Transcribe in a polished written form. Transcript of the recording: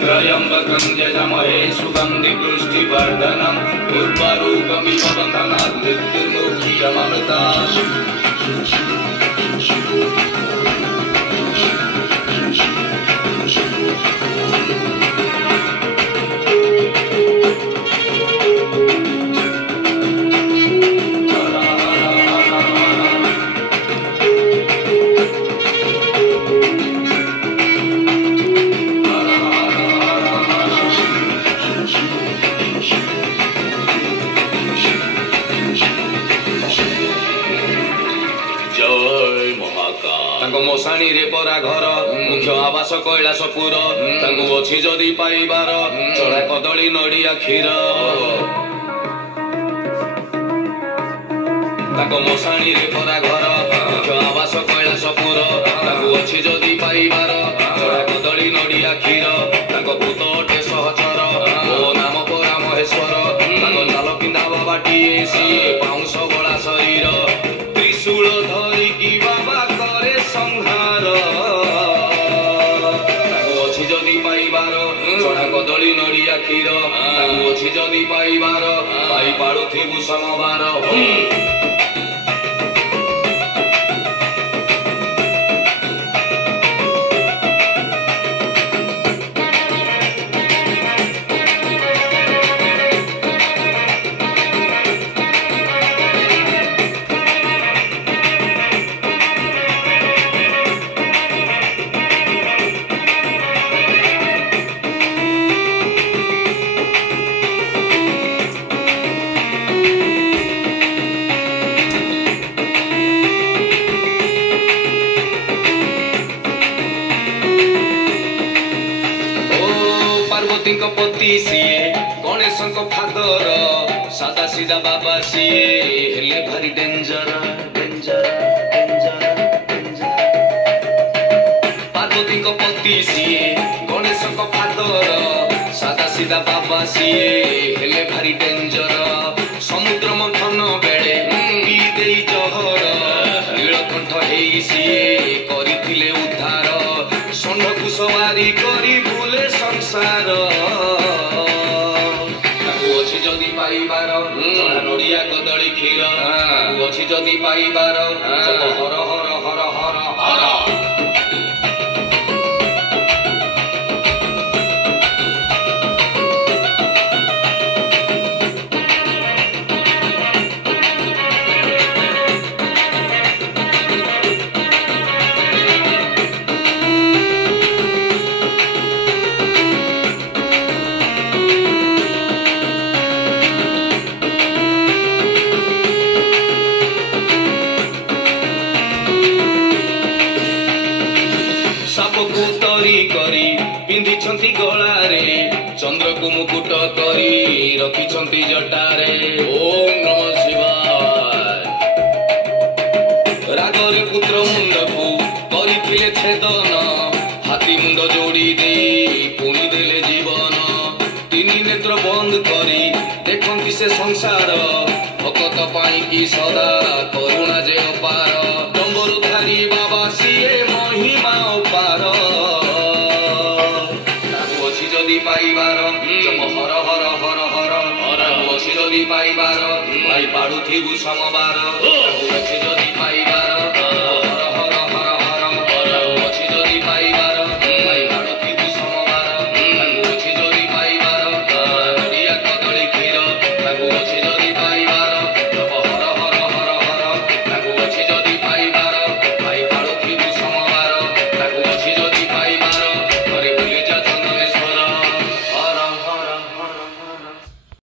त्र्यंबकं यजामहे सुगंधि पुष्टिवर्धनम् उर्वारुकमिव बन्धनात् मृत्युर्मुक्षीयमामृतात्। मशाणी रे परा घर मुख्य आवास कैलासपुर अच्छी जदि पाइबार चढ़ा कदली नड़िया क्षीर मशाणी रे परा घर मुख्य आवास कैलासपुर अच्छी जदि पाइबार चढ़ा कदली नड़िया क्षीर भूत अटे सहचर ओ नाम परा महेश्वर चाल पिंधा बाबाटीए सीए पाउंस गला शरीर त्रिशूल धरिकी बाबा करे संहार अच्छी जदि पाइबार चढ़ा कदली नड़िया क्षीर अच्छी जदि पाइबार पाई पाड़ुथिबु समबार। पति सीए गणेश फादर सादा सीधा बाबा सीए हेले भारी danger danger danger danger. Parvati पति सीए गणेश फादर सादा सीधा बाबा सीए हेले भारी डेंजर। समुद्र मंथन बेले पी जहर नीलकंठ हेई सीए करिथिले उद्धार षण्ढକୁ सवारी करी बुले संसार अच्छी जदि पाइबार चढ़ा नड़िया कदली क्षीर अच्छी जदि पाइबार हर हर हर हर हर। पिंधिछंती गलारे चंद्र को मुकुट करी रखिछंती जटारे ओम नमः शिवाय। रागरे पुत्र मुंड को करिथिले छेदन हाथी मुंड जोड़ी दे पुणी देले जीवन तीन नेत्र बंद करी देखंती से संसार भक्त पाई की सदा करुणा जे अपार डंबरुधारी बाबा सीए महिमा अपार पाइबार जप हर हर हर हर हर अच्छी जदि पाइबार भाई पाड़ुथिबु समबार।